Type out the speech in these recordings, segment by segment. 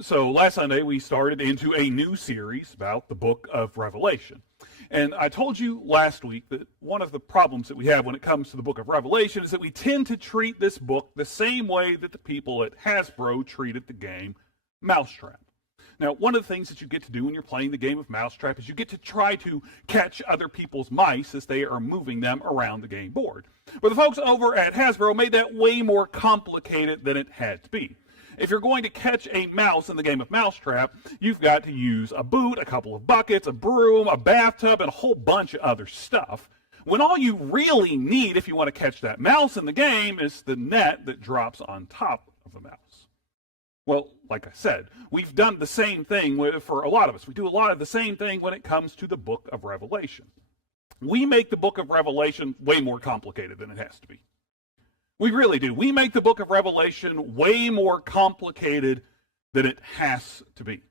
So last Sunday we started into a new series about the book of Revelation. And I told you last week that one of the problems that we have when it comes to the book of Revelation is that we tend to treat this book the same way that the people at Hasbro treated the game Mousetrap. Now, one of the things that you get to do when you're playing the game of Mousetrap is you get to try to catch other people's mice as they are moving them around the game board. But the folks over at Hasbro made that way more complicated than it had to be. If you're going to catch a mouse in the game of Mousetrap, you've got to use a boot, a couple of buckets, a broom, a bathtub, and a whole bunch of other stuff. When all you really need if you want to catch that mouse in the game is the net that drops on top of the mouse. Well, like I said, we've done the same thing for a lot of us. We do a lot of the same thing when it comes to the book of Revelation. We make the book of Revelation way more complicated than it has to be. We really do. We make the book of Revelation way more complicated than it has to be.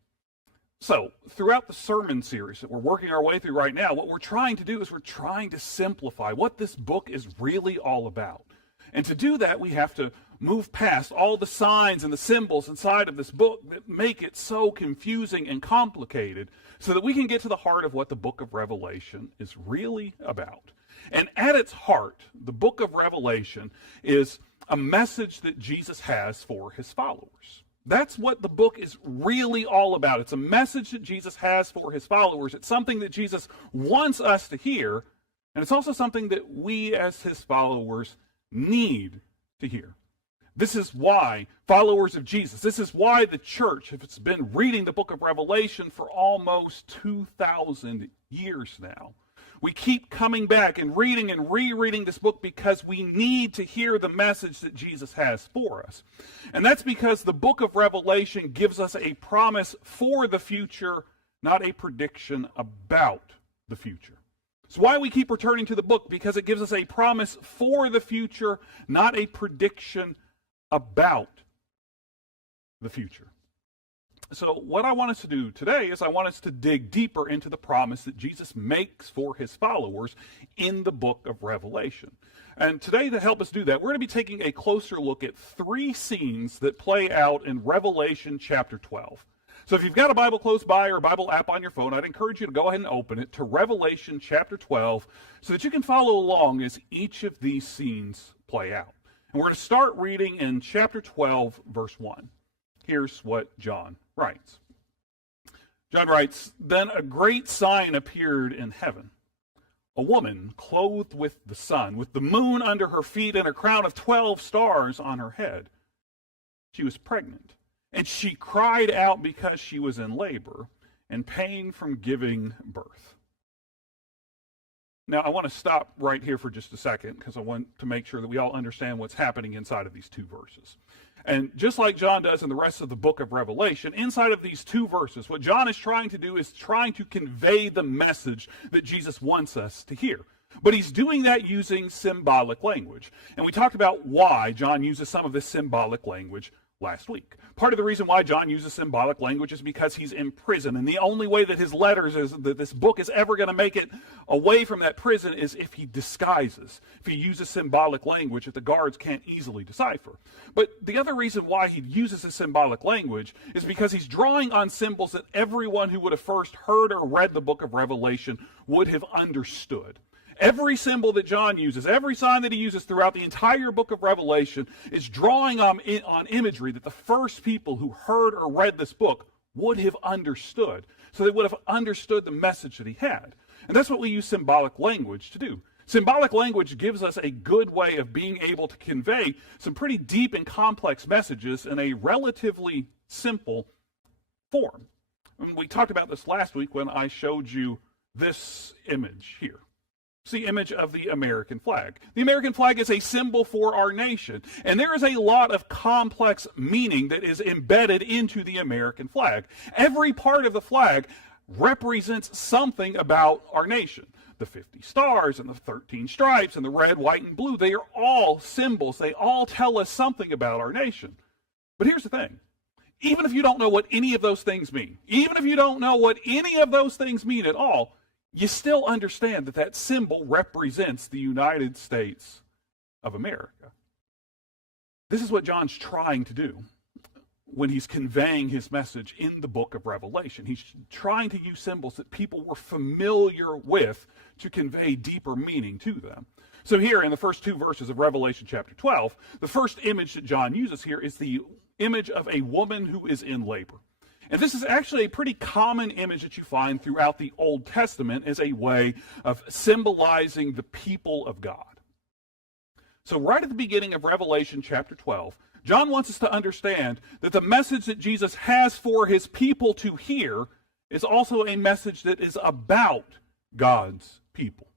So, throughout the sermon series that we're working our way through right now, what we're trying to do is we're trying to simplify what this book is really all about. And to do that, we have to move past all the signs and the symbols inside of this book that make it so confusing and complicated so that we can get to the heart of what the book of Revelation is really about. And at its heart, the book of Revelation is a message that Jesus has for his followers. That's what the book is really all about. It's a message that Jesus has for his followers. It's something that Jesus wants us to hear, and it's also something that we as his followers need to hear. This is why followers of Jesus, this is why the church has been reading the book of Revelation for almost 2,000 years now. We keep coming back and reading and rereading this book because we need to hear the message that Jesus has for us. And that's because the book of Revelation gives us a promise for the future, not a prediction about the future. It's why we keep returning to the book, because it gives us a promise for the future, not a prediction about the future. So what I want us to do today is I want us to dig deeper into the promise that Jesus makes for his followers in the book of Revelation. And today, to help us do that, we're going to be taking a closer look at three scenes that play out in Revelation chapter 12. So if you've got a Bible close by or a Bible app on your phone, I'd encourage you to go ahead and open it to Revelation chapter 12 so that you can follow along as each of these scenes play out. And we're going to start reading in chapter 12, verse 1. Here's what John writes. John writes, "Then a great sign appeared in heaven. A woman clothed with the sun, with the moon under her feet and a crown of 12 stars on her head. She was pregnant, and she cried out because she was in labor and pain from giving birth." Now, I want to stop right here for just a second because I want to make sure that we all understand what's happening inside of these two verses. And just like John does in the rest of the book of Revelation, inside of these two verses, what John is trying to do is trying to convey the message that Jesus wants us to hear. But he's doing that using symbolic language. And we talked about why John uses some of this symbolic language last week. Part of the reason why John uses symbolic language is because he's in prison, and the only way that his letters that this book is ever going to make it away from that prison is if he disguises, if he uses symbolic language that the guards can't easily decipher. But the other reason why he uses this symbolic language is because he's drawing on symbols that everyone who would have first heard or read the book of Revelation would have understood. Every symbol that John uses, every sign that he uses throughout the entire book of Revelation is drawing on imagery that the first people who heard or read this book would have understood. So they would have understood the message that he had. And that's what we use symbolic language to do. Symbolic language gives us a good way of being able to convey some pretty deep and complex messages in a relatively simple form. And we talked about this last week when I showed you this image here. It's the image of the American flag. The American flag is a symbol for our nation, and there is a lot of complex meaning that is embedded into the American flag. Every part of the flag represents something about our nation. The 50 stars and the 13 stripes and the red, white, and blue, they are all symbols. They all tell us something about our nation. But here's the thing. Even if you don't know what any of those things mean, even if you don't know what any of those things mean at all, you still understand that that symbol represents the United States of America. This is what John's trying to do. when he's conveying his message in the book of Revelation. He's trying to use symbols that people were familiar with to convey deeper meaning to them. So here in the first two verses of Revelation chapter 12, the first image that John uses here is the image of a woman who is in labor. And this is actually a pretty common image that you find throughout the Old Testament as a way of symbolizing the people of God. So right at the beginning of Revelation chapter 12, John wants us to understand that the message that Jesus has for his people to hear is also a message that is about God's people.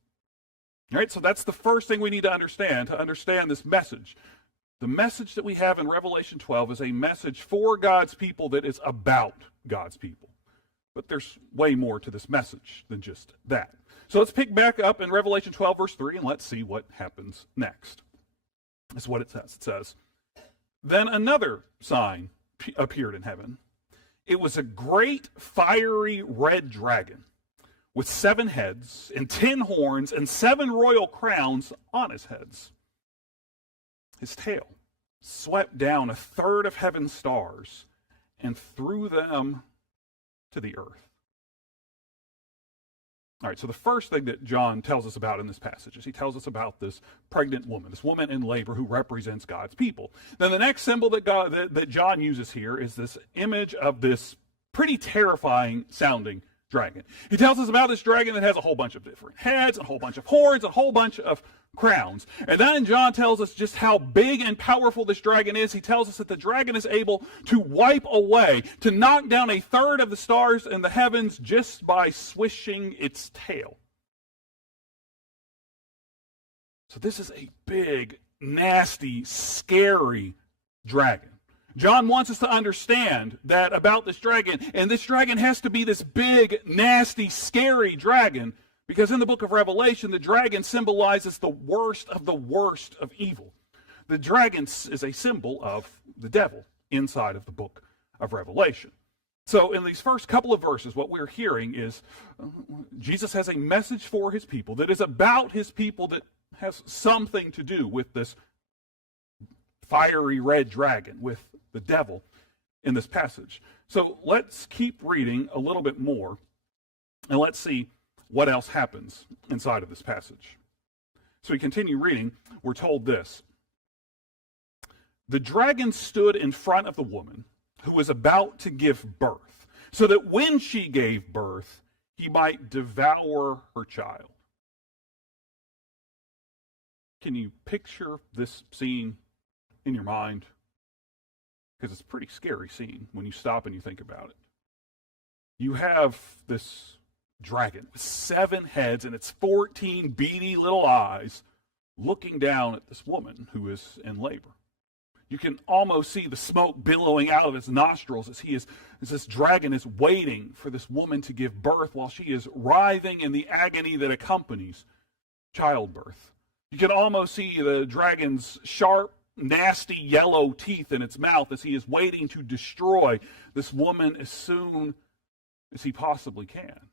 All right, so that's the first thing we need to understand this message. The message that we have in Revelation 12 is a message for God's people that is about God's people. But there's way more to this message than just that. So let's pick back up in Revelation 12, verse 3, and let's see what happens next. That's what it says. It says, "Then another sign appeared in heaven. It was a great fiery red dragon with 7 heads and 10 horns and 7 royal crowns on his heads. His tail swept down 1/3 of heaven's stars and threw them to the earth." All right, so the first thing that John tells us about in this passage is he tells us about this pregnant woman, this woman in labor who represents God's people. Then the next symbol that John uses here is this image of this pretty terrifying sounding dragon. He tells us about this dragon that has a whole bunch of different heads, a whole bunch of horns, a whole bunch of crowns. And then John tells us just how big and powerful this dragon is. He tells us that the dragon is able to wipe away, to knock down 1/3 of the stars in the heavens just by swishing its tail. So this is a big, nasty, scary dragon. John wants us to understand that about this dragon, and this dragon has to be this big, nasty, scary dragon, because in the book of Revelation, the dragon symbolizes the worst of evil. The dragon is a symbol of the devil inside of the book of Revelation. So in these first couple of verses, what we're hearing is Jesus has a message for his people that is about his people that has something to do with this fiery red dragon, with the devil in this passage. So let's keep reading a little bit more, and let's see what else happens inside of this passage. So we continue reading. We're told this: "The dragon stood in front of the woman who was about to give birth, so that when she gave birth, he might devour her child." Can you picture this scene in your mind? Because it's a pretty scary scene when you stop and you think about it. You have this dragon with 7 heads and its 14 beady little eyes looking down at this woman who is in labor. You can almost see the smoke billowing out of his nostrils as this dragon is waiting for this woman to give birth while she is writhing in the agony that accompanies childbirth. You can almost see the dragon's sharp, nasty yellow teeth in its mouth as he is waiting to destroy this woman as soon as he possibly can.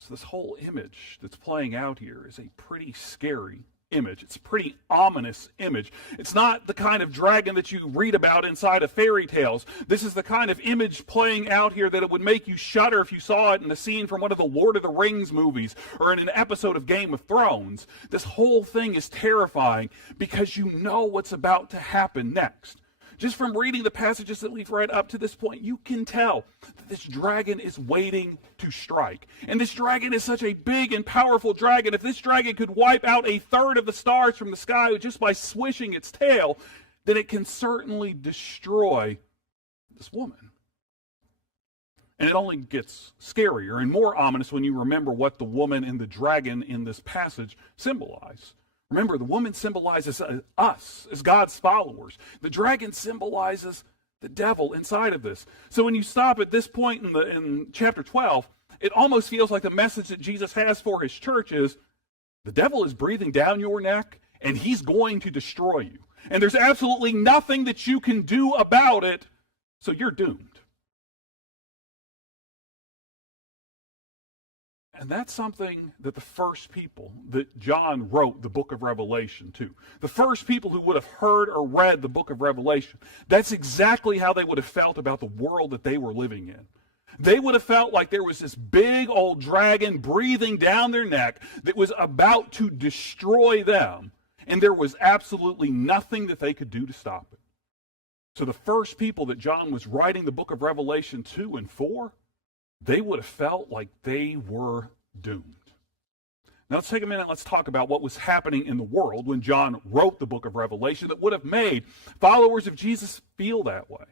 So this whole image that's playing out here is a pretty scary image. It's a pretty ominous image. It's not the kind of dragon that you read about inside of fairy tales. This is the kind of image playing out here that it would make you shudder if you saw it in a scene from one of the Lord of the Rings movies or in an episode of Game of Thrones. This whole thing is terrifying because you know what's about to happen next. Just from reading the passages that we've read up to this point, you can tell that this dragon is waiting to strike. And this dragon is such a big and powerful dragon. If this dragon could wipe out 1/3 of the stars from the sky just by swishing its tail, then it can certainly destroy this woman. And it only gets scarier and more ominous when you remember what the woman and the dragon in this passage symbolize. Remember, the woman symbolizes us as God's followers. The dragon symbolizes the devil inside of this. So when you stop at this point in chapter 12, it almost feels like the message that Jesus has for his church is, the devil is breathing down your neck, and he's going to destroy you. And there's absolutely nothing that you can do about it, so you're doomed. And that's something that the first people that John wrote the book of Revelation to, the first people who would have heard or read the book of Revelation, that's exactly how they would have felt about the world that they were living in. They would have felt like there was this big old dragon breathing down their neck that was about to destroy them, and there was absolutely nothing that they could do to stop it. So the first people that John was writing the book of Revelation to and for, they would have felt like they were doomed. Now let's take a minute, let's talk about what was happening in the world when John wrote the book of Revelation that would have made followers of Jesus feel that way.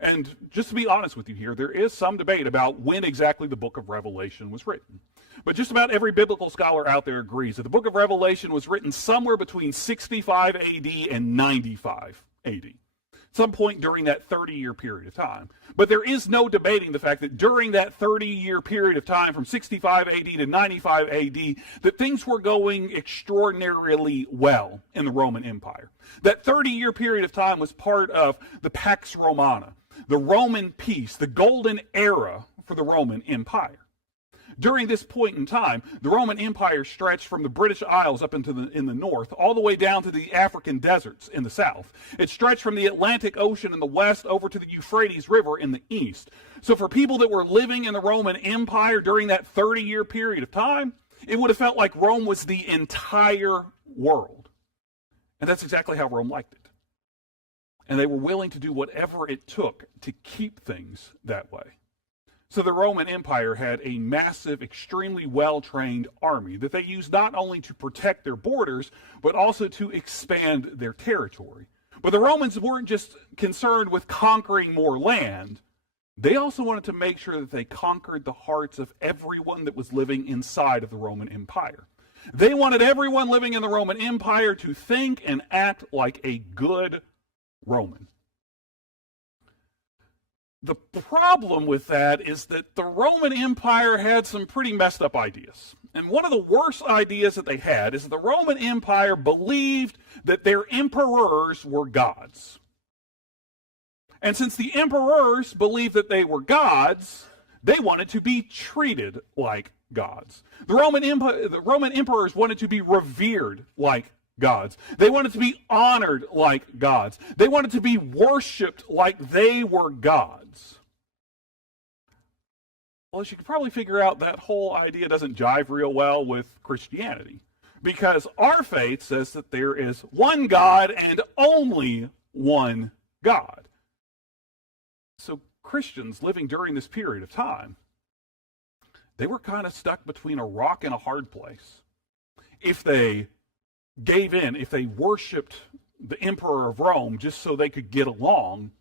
And just to be honest with you here, there is some debate about when exactly the book of Revelation was written. But just about every biblical scholar out there agrees that the book of Revelation was written somewhere between 65 AD and 95 AD. Some point during that 30-year period of time. But there is no debating the fact that during that 30-year period of time from 65 AD to 95 AD, that things were going extraordinarily well in the Roman Empire. That 30-year period of time was part of the Pax Romana, the Roman peace, the golden era for the Roman Empire. During this point in time, the Roman Empire stretched from the British Isles up in the north, all the way down to the African deserts in the south. It stretched from the Atlantic Ocean in the west over to the Euphrates River in the east. So for people that were living in the Roman Empire during that 30-year period of time, it would have felt like Rome was the entire world. And that's exactly how Rome liked it. And they were willing to do whatever it took to keep things that way. So the Roman Empire had a massive, extremely well-trained army that they used not only to protect their borders, but also to expand their territory. But the Romans weren't just concerned with conquering more land. They also wanted to make sure that they conquered the hearts of everyone that was living inside of the Roman Empire. They wanted everyone living in the Roman Empire to think and act like a good Roman. The problem with that is that the Roman Empire had some pretty messed up ideas. And one of the worst ideas that they had is that the Roman Empire believed that their emperors were gods. And since the emperors believed that they were gods, they wanted to be treated like gods. The Roman emperors wanted to be revered like gods. They wanted to be honored like gods. They wanted to be worshipped like they were gods. Well, as you can probably figure out, that whole idea doesn't jive real well with Christianity, because our faith says that there is one God and only one God. So Christians living during this period of time, they were kind of stuck between a rock and a hard place. If they gave in, if they worshipped the emperor of Rome just so they could get along,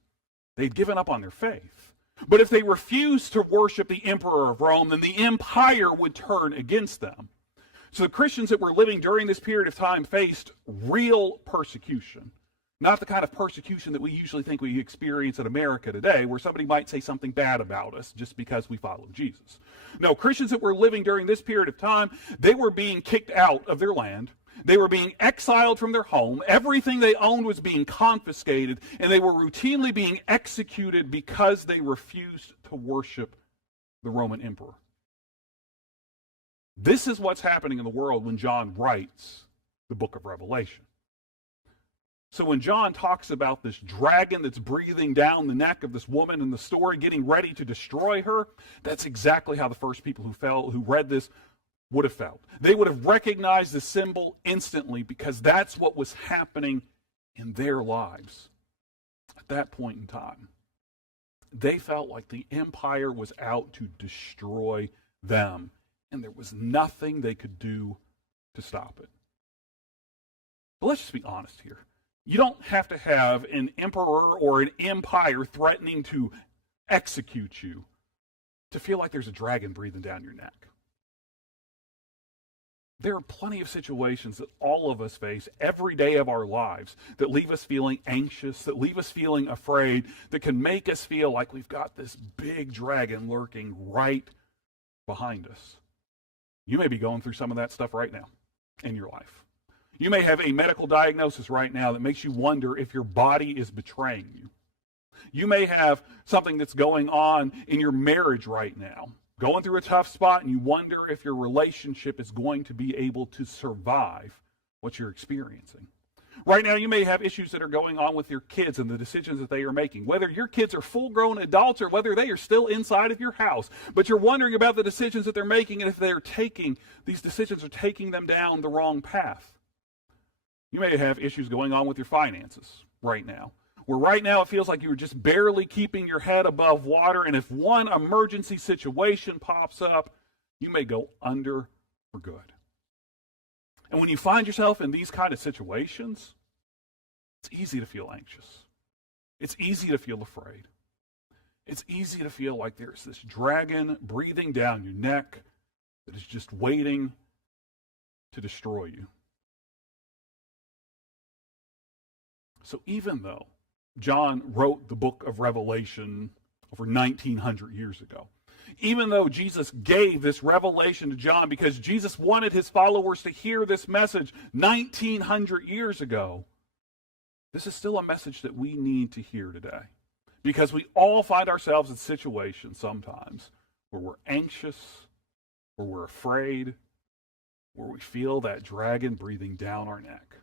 they'd given up on their faith. But if they refused to worship the emperor of Rome, then the empire would turn against them. So the Christians that were living during this period of time faced real persecution. Not the kind of persecution that we usually think we experience in America today, where somebody might say something bad about us just because we follow Jesus. No, Christians that were living during this period of time, they were being kicked out of their land. They were being exiled from their home. Everything they owned was being confiscated, and they were routinely being executed because they refused to worship the Roman emperor. This is what's happening in the world when John writes the book of Revelation. So when John talks about this dragon that's breathing down the neck of this woman in the story, getting ready to destroy her, that's exactly how the first people who read this would have felt. They would have recognized the symbol instantly, because that's what was happening in their lives at that point in time. They felt like the empire was out to destroy them, and there was nothing they could do to stop it. But let's just be honest here. You don't have to have an emperor or an empire threatening to execute you to feel like there's a dragon breathing down your neck. There are plenty of situations that all of us face every day of our lives that leave us feeling anxious, that leave us feeling afraid, that can make us feel like we've got this big dragon lurking right behind us. You may be going through some of that stuff right now in your life. You may have a medical diagnosis right now that makes you wonder if your body is betraying you. You may have something that's going on in your marriage right now going through a tough spot, and you wonder if your relationship is going to be able to survive what you're experiencing. Right now, you may have issues that are going on with your kids and the decisions that they are making, whether your kids are full-grown adults or whether they are still inside of your house. But you're wondering about the decisions that they're making and if these decisions are taking them down the wrong path. You may have issues going on with your finances right now, where right now it feels like you're just barely keeping your head above water, and if one emergency situation pops up, you may go under for good. And when you find yourself in these kind of situations, it's easy to feel anxious. It's easy to feel afraid. It's easy to feel like there's this dragon breathing down your neck that is just waiting to destroy you. So even though John wrote the book of Revelation over 1900 years ago, even though Jesus gave this revelation to John because Jesus wanted his followers to hear this message 1900 years ago, this is still a message that we need to hear today. Because we all find ourselves in situations sometimes where we're anxious, where we're afraid, where we feel that dragon breathing down our neck.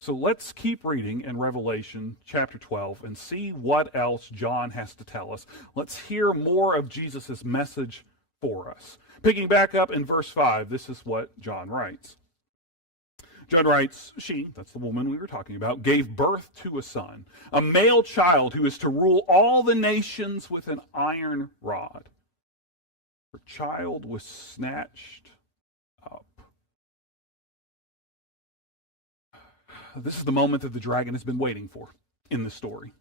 So let's keep reading in Revelation chapter 12 and see what else John has to tell us. Let's hear more of Jesus' message for us. Picking back up in verse 5, this is what John writes. John writes, she, that's the woman we were talking about, gave birth to a son, a male child who is to rule all the nations with an iron rod. Her child was snatched up. This is the moment that the dragon has been waiting for in the story.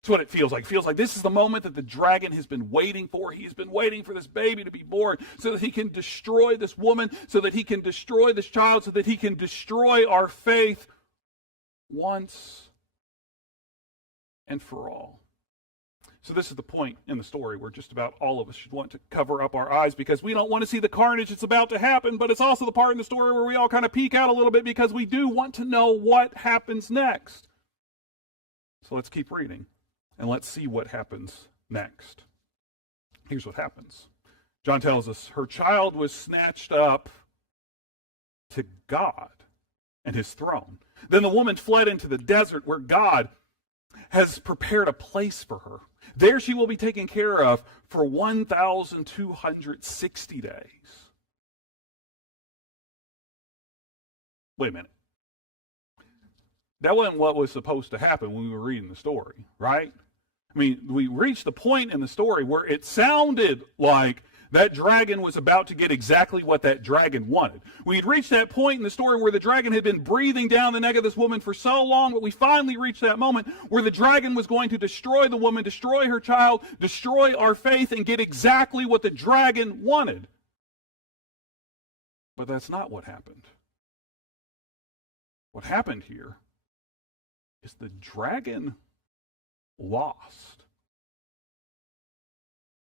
That's what it feels like. It feels like this is the moment that the dragon has been waiting for. He's been waiting for this baby to be born so that he can destroy this woman, so that he can destroy this child, so that he can destroy our faith once and for all. So this is the point in the story where just about all of us should want to cover up our eyes because we don't want to see the carnage that's about to happen, but it's also the part in the story where we all kind of peek out a little bit because we do want to know what happens next. So let's keep reading and let's see what happens next. Here's what happens. John tells us her child was snatched up to God and his throne. Then the woman fled into the desert where God has prepared a place for her. There she will be taken care of for 1,260 days. Wait a minute. That wasn't what was supposed to happen when we were reading the story, right? I mean, we reached the point in the story where it sounded like that dragon was about to get exactly what that dragon wanted. We'd reached that point in the story where the dragon had been breathing down the neck of this woman for so long, but we finally reached that moment where the dragon was going to destroy the woman, destroy her child, destroy our faith, and get exactly what the dragon wanted. But that's not what happened. What happened here is the dragon lost.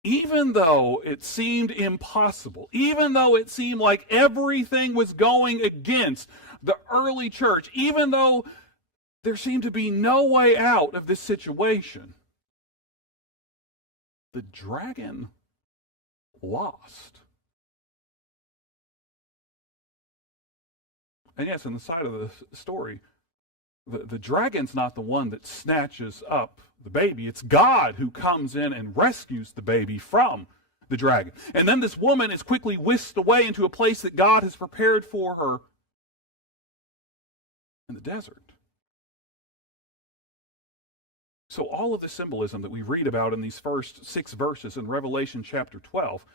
Even though it seemed impossible, even though it seemed like everything was going against the early church, even though there seemed to be no way out of this situation, the dragon lost. And yes, in the side of the story, the dragon's not the one that snatches up the baby. It's God who comes in and rescues the baby from the dragon. And then this woman is quickly whisked away into a place that God has prepared for her in the desert. So all of the symbolism that we read about in these first 6 verses in Revelation chapter 12,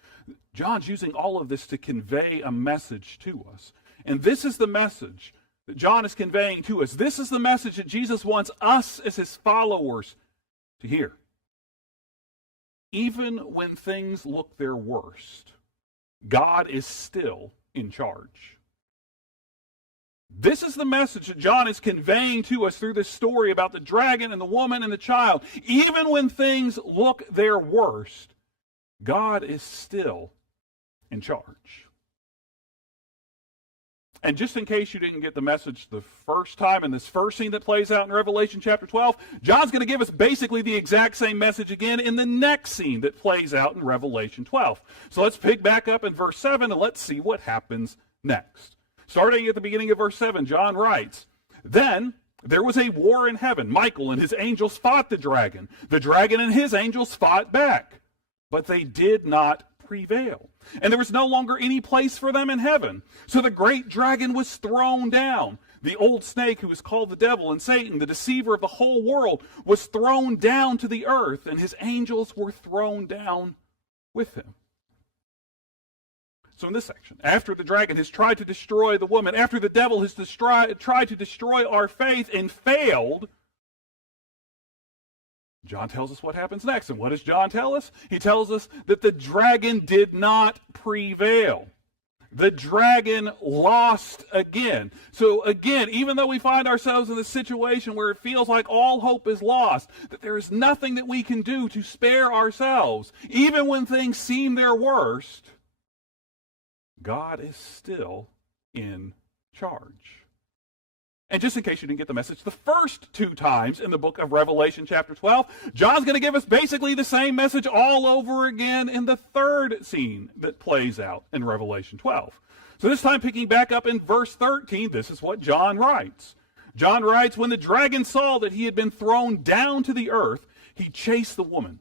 John's using all of this to convey a message to us. And this is the message that John is conveying to us. This is the message that Jesus wants us as his followers to hear. Even when things look their worst, God is still in charge. This is the message that John is conveying to us through this story about the dragon and the woman and the child. Even when things look their worst, God is still in charge. And just in case you didn't get the message the first time in this first scene that plays out in Revelation chapter 12, John's going to give us basically the exact same message again in the next scene that plays out in Revelation 12. So let's pick back up in verse 7 and let's see what happens next. Starting at the beginning of verse 7, John writes, "Then there was a war in heaven. Michael and his angels fought the dragon. The dragon and his angels fought back, but they did not prevail. And there was no longer any place for them in heaven. So the great dragon was thrown down. The old snake, who is called the devil and Satan, the deceiver of the whole world, was thrown down to the earth, and his angels were thrown down with him." So in this section, after the dragon has tried to destroy the woman, after the devil has tried to destroy our faith and failed, John tells us what happens next. And what does John tell us? He tells us that the dragon did not prevail. The dragon lost again. So again, even though we find ourselves in this situation where it feels like all hope is lost, that there is nothing that we can do to spare ourselves, even when things seem their worst, God is still in charge. And just in case you didn't get the message, the first two times in the book of Revelation chapter 12, John's going to give us basically the same message all over again in the third scene that plays out in Revelation 12. So this time, picking back up in verse 13, this is what John writes. John writes, "When the dragon saw that he had been thrown down to the earth, he chased the woman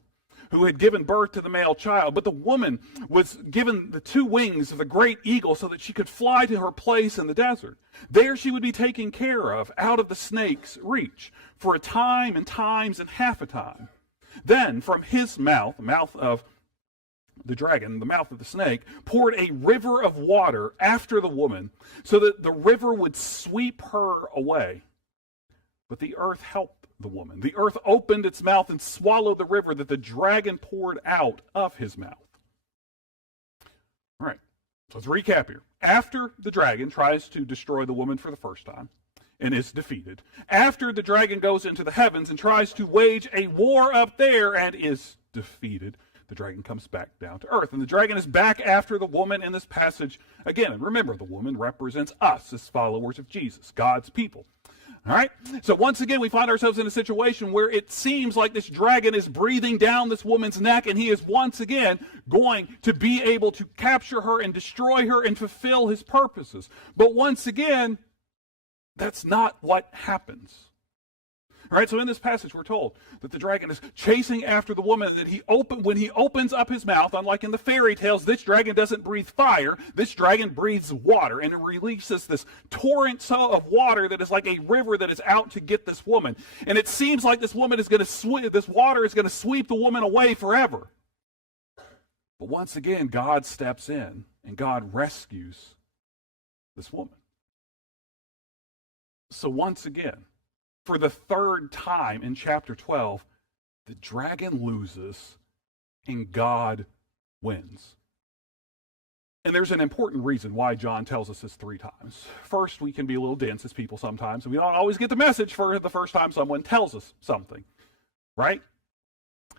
who had given birth to the male child. But the woman was given the two wings of the great eagle so that she could fly to her place in the desert. There she would be taken care of out of the snake's reach for a time and times and half a time. Then from his mouth, the mouth of the dragon, the mouth of the snake, poured a river of water after the woman so that the river would sweep her away. But the earth helped the woman. The earth opened its mouth and swallowed the river that the dragon poured out of his mouth." All right, so let's recap here. After the dragon tries to destroy the woman for the first time and is defeated, after the dragon goes into the heavens and tries to wage a war up there and is defeated, the dragon comes back down to earth. And the dragon is back after the woman in this passage again. And remember, the woman represents us as followers of Jesus, God's people. All right, so once again, we find ourselves in a situation where it seems like this dragon is breathing down this woman's neck, and he is once again going to be able to capture her and destroy her and fulfill his purposes. But once again, that's not what happens. All right, so in this passage, we're told that the dragon is chasing after the woman, that when he opens up his mouth, unlike in the fairy tales, this dragon doesn't breathe fire, this dragon breathes water, and it releases this torrent of water that is like a river that is out to get this woman. And it seems like this water is going to sweep the woman away forever. But once again, God steps in, and God rescues this woman. So once again, for the third time in chapter 12, the dragon loses and God wins. And there's an important reason why John tells us this three times. First, we can be a little dense as people sometimes, and we don't always get the message for the first time someone tells us something, right?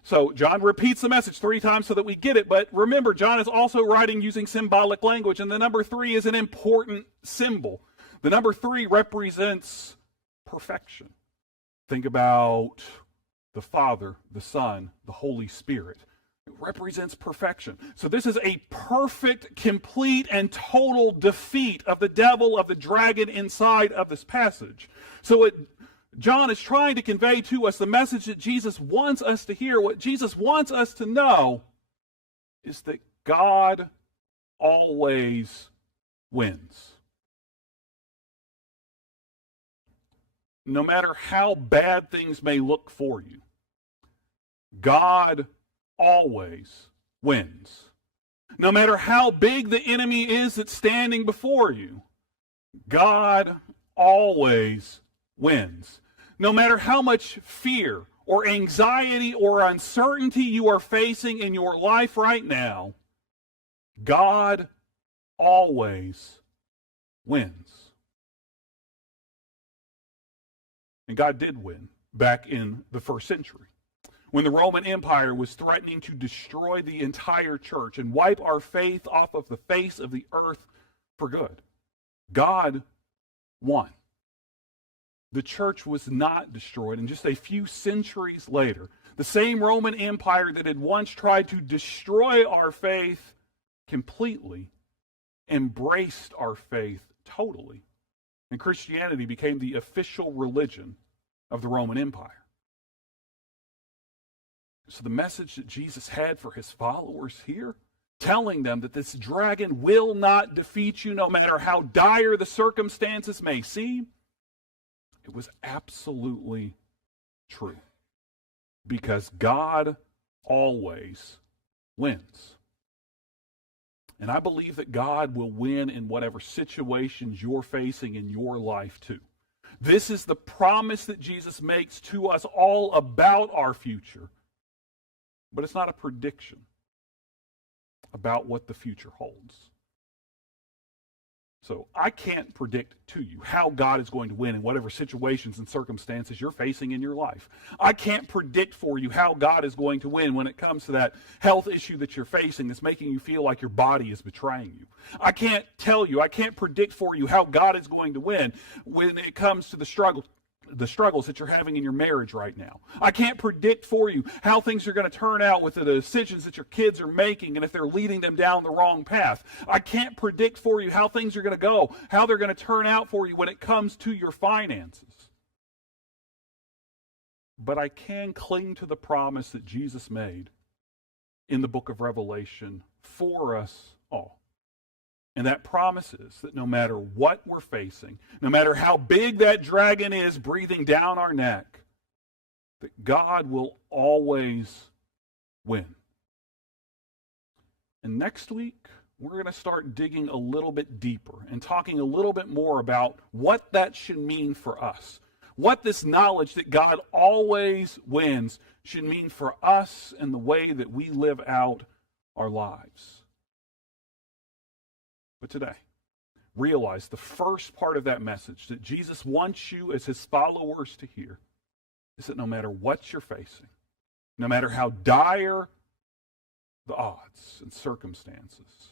So John repeats the message three times so that we get it, but remember, John is also writing using symbolic language, and the number 3 is an important symbol. The number 3 represents perfection. Think about the Father, the Son, the Holy Spirit. It represents perfection. So this is a perfect, complete, and total defeat of the devil, of the dragon inside of this passage. So John is trying to convey to us the message that Jesus wants us to hear. What Jesus wants us to know is that God always wins. No matter how bad things may look for you, God always wins. No matter how big the enemy is that's standing before you, God always wins. No matter how much fear or anxiety or uncertainty you are facing in your life right now, God always wins. And God did win back in the first century, when the Roman Empire was threatening to destroy the entire church and wipe our faith off of the face of the earth for good. God won. The church was not destroyed. And just a few centuries later, the same Roman Empire that had once tried to destroy our faith completely embraced our faith totally. And Christianity became the official religion of the Roman Empire. So the message that Jesus had for his followers here, telling them that this dragon will not defeat you no matter how dire the circumstances may seem, it was absolutely true. Because God always wins. And I believe that God will win in whatever situations you're facing in your life too. This is the promise that Jesus makes to us all about our future. But it's not a prediction about what the future holds. So I can't predict to you how God is going to win in whatever situations and circumstances you're facing in your life. I can't predict for you how God is going to win when it comes to that health issue that you're facing that's making you feel like your body is betraying you. I can't tell you, I can't predict for you how God is going to win when it comes to the struggles that you're having in your marriage right now. I can't predict for you how things are going to turn out with the decisions that your kids are making and if they're leading them down the wrong path. I can't predict for you how things are going to go, how they're going to turn out for you when it comes to your finances. But I can cling to the promise that Jesus made in the book of Revelation for us all. And that promise is that no matter what we're facing, no matter how big that dragon is breathing down our neck, that God will always win. And next week, we're going to start digging a little bit deeper and talking a little bit more about what that should mean for us. What this knowledge that God always wins should mean for us and the way that we live out our lives. But today, realize the first part of that message that Jesus wants you as his followers to hear is that no matter what you're facing, no matter how dire the odds and circumstances,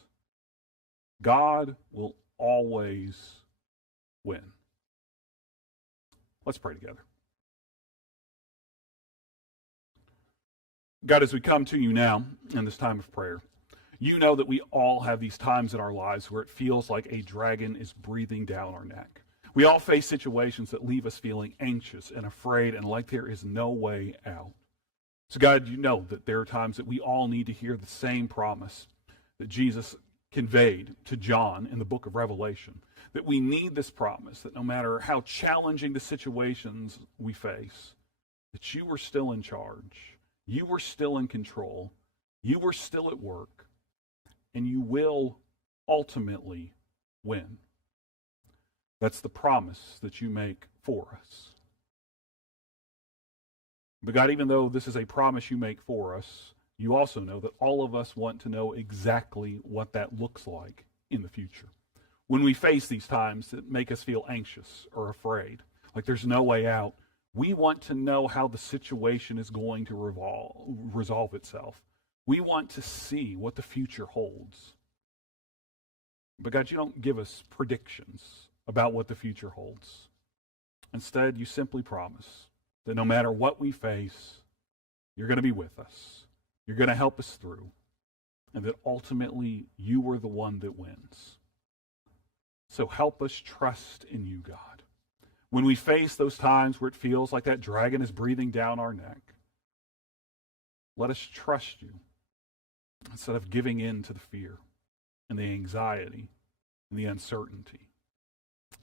God will always win. Let's pray together. God, as we come to you now in this time of prayer, you know that we all have these times in our lives where it feels like a dragon is breathing down our neck. We all face situations that leave us feeling anxious and afraid and like there is no way out. So God, you know that there are times that we all need to hear the same promise that Jesus conveyed to John in the book of Revelation. That we need this promise that no matter how challenging the situations we face, that you are still in charge. You are still in control. You are still at work. And you will ultimately win. That's the promise that you make for us. But God, even though this is a promise you make for us, you also know that all of us want to know exactly what that looks like in the future. When we face these times that make us feel anxious or afraid, like there's no way out, we want to know how the situation is going to resolve itself. We want to see what the future holds. But God, you don't give us predictions about what the future holds. Instead, you simply promise that no matter what we face, you're going to be with us. You're going to help us through. And that ultimately, you are the one that wins. So help us trust in you, God. When we face those times where it feels like that dragon is breathing down our neck, let us trust you. Instead of giving in to the fear and the anxiety and the uncertainty,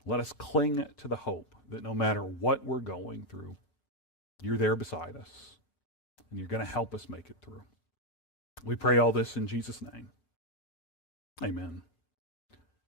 let us cling to the hope that no matter what we're going through, you're there beside us and you're going to help us make it through. We pray all this in Jesus' name. Amen.